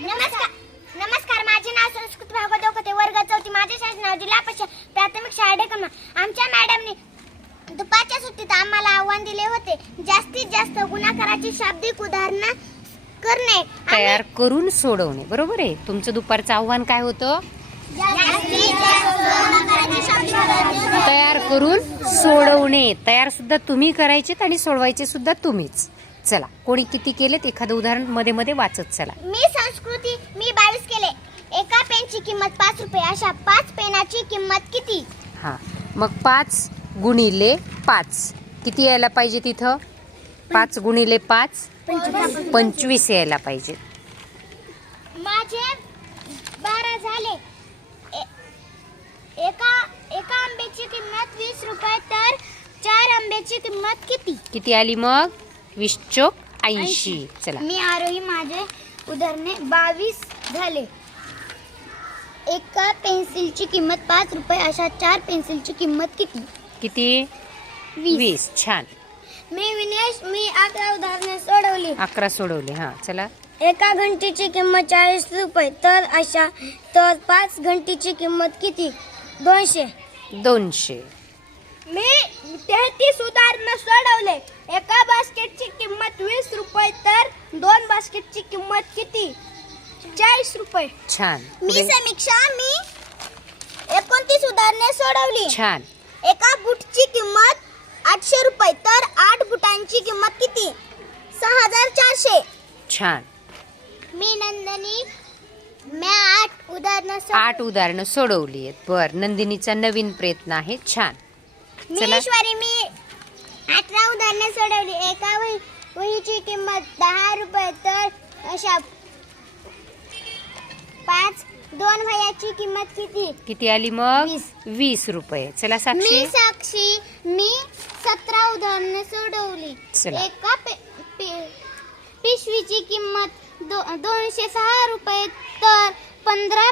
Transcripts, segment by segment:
नमस्कार, माझे नाव संस्कृत भागवत दोकते, वर्ग 4, माझे शाळेचे नाव जिल्हा परिषद प्राथमिक शाळा डेक्कन. आमच्या मॅडमने दुपारच्या सुट्टीत आम्हाला आव्हान दिले होते, जास्तीत जास्त गुणाकाराची शाब्दिक उदाहरणं करणे तयार करून सोडवणे. बरोबर आहे. तुमचं दुपारचं आव्हान काय होतं? तयार करून सोडवणे. तयार सुद्धा तुम्ही करायचे आणि सोडवायचे सुद्धा तुम्हीच. चला, कोणी किती केलेत एखादं उदाहरण मध्ये मध्ये वाचत चला. मी 22 केले. एका पेनची किंमत 5 रुपये. अशा 5 पेनाची किंमत किती? हा, मग 5 गुणिले 5 किती यायला पाहिजे तिथं? 5 गुणिले 5 25 यायला पाहिजे. माझे 12 झाले. एका आंब्याची किंमत 20 रुपये, तर 4 आंब्याची किंमत किती? किती आली मग? 20 चोक 80. चला, मी आरोही. माझे उदाहरणे 22 झाले. एका पेन्सिलची किंमत 5 रुपये. अशा 4 पेन्सिलची किंमत किती? किती? 20. छान. मी विनेश. मी 11 उदाहरणे सोडवली. 11 सोडवले. हा, चला. एका घंटीची किंमत 40 रुपये, तर 5 घंटीची किंमत किती? 200. 200. मी 33 उदाहरणं सोडवले. एका बास्केटची किंमत 20 रुपये, तर 2 बास्केटची किंमत किती? 40 रुपये. छान. मी समीक्षा. मी 29 उदाहरणे सोडवली. छान. एका बूटची किंमत 800 रुपये, तर 8 बुटांची किंमत किती? 6400. छान. मी नंदिनी. मी 8 उदाहरणं सोडवली आहेत. बर, नंदिनीचा नवीन प्रयत्न आहे. छान. मी चला. ईश्वरी. मी 18 उदाहरणे सोडवली. एका वहीची किंमत 10 रुपये, तर अशा 2 वह्याची किंमत किती? किती आली मग? 20. 20 रुपये. चला साक्षी. मी साक्षी. मी 17 उदाहरणे सोडवली. चला. एका पिशवीची किंमत 206 रुपये, तर 15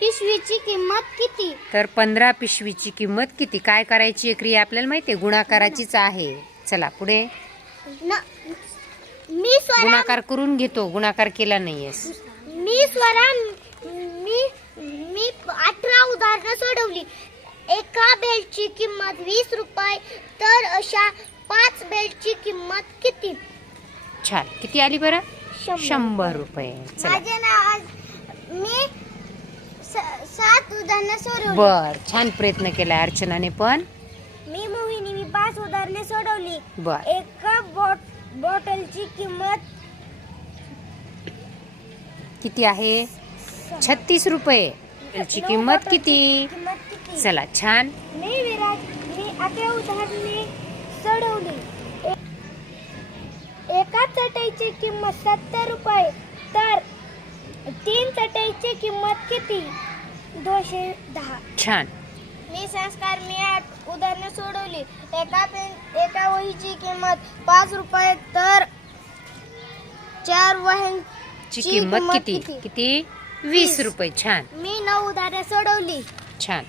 पिशवीची किंमत किती? तर 15 पिशवीची किंमत किती? काय करायची क्रिया आपल्याला माहिती आहे? गुणाकाराचीच आहे. चला पुढे. मी स्वरा. गुणाकार करून घेतो, गुणाकार केला नाहीयेस. मी 18 उदाहरणं सोडवली. एका बेल्टची किंमत 20 रुपये, तर अशा 5 बेल्टची किंमत किती? छान. किती आली बरं? 100 रुपये. चला. माझे नाव. मी 7 उदाहरणं सोडवली. बर, छान प्रयत्न केला अर्चनाने पण. मी मोहिनी. मी 5 उदाहरणे सोडवली. बर. एका बॉटलची किंमत किती आहे? 36 रुपये. त्याची किंमत किती? चला, छान. मी विराज. मी 11 उदाहरणे सोडवली. एका चटईची किंमत 70 रुपये, तर 3 चटईची किंमत किती? 210. छान. मी संस्कार. मी 8 उदाहरणे सोडवली. एका वहीची किंमत 5 रुपये, तर 4 वह्यांची ची किंमत किती? किती? 20 रुपये. छान. मी 9 उदाहरणे सोडवली. छान.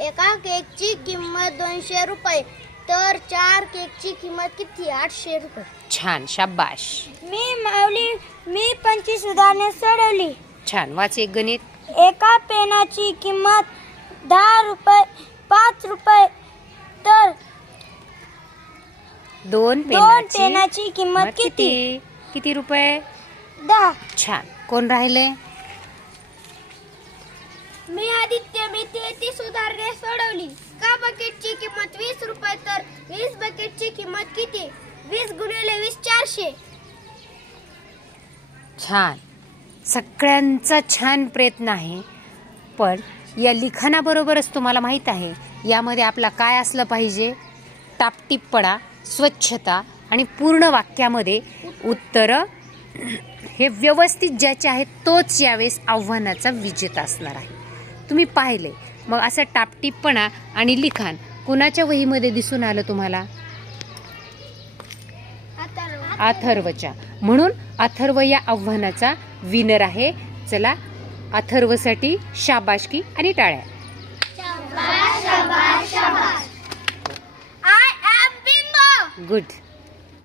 एका केकची किंमत 200 रुपये, तर 4 केकची किंमत किती? 800 रुपये. छान. शाबाश. मी माऊली. मी 25 उदाहरणे सोडवली. छान. वाच एक गणित. एका पेनाची किंमत 10 रुपये, 5 रुपये, तर 2 पेनाची किंमत किती? किती रुपये? 10. छान. कोण राहिले? मी आदित्य. मी 33 उदाहरणे सोडवली. एका बकेटची किंमत 20 रुपये, तर 20 बकेटची किंमत किती? 20 गुणिले 20 400. छान. सगळ्यांचा छान प्रयत्न आहे. पण या लिखाणाबरोबरच तुम्हाला माहीत आहे यामध्ये आपला काय असलं पाहिजे? टापटीपणा, स्वच्छता आणि पूर्ण वाक्यामध्ये उत्तरं हे व्यवस्थित ज्याचे आहेत तोच यावेळेस आव्हानाचा विजेता असणार आहे. तुम्ही पाहिले. मग असं टापटीपणा आणि लिखाण कुणाच्या वहीमध्ये दिसून आलं तुम्हाला? अथर्वच्या. म्हणून अथर्व या आव्हानाचा विनर आहे. चला, अथर्वसाठी शाबासकी आणि टाळ्या. शाबास, शाबास, शाबास. I am bingo. गुड.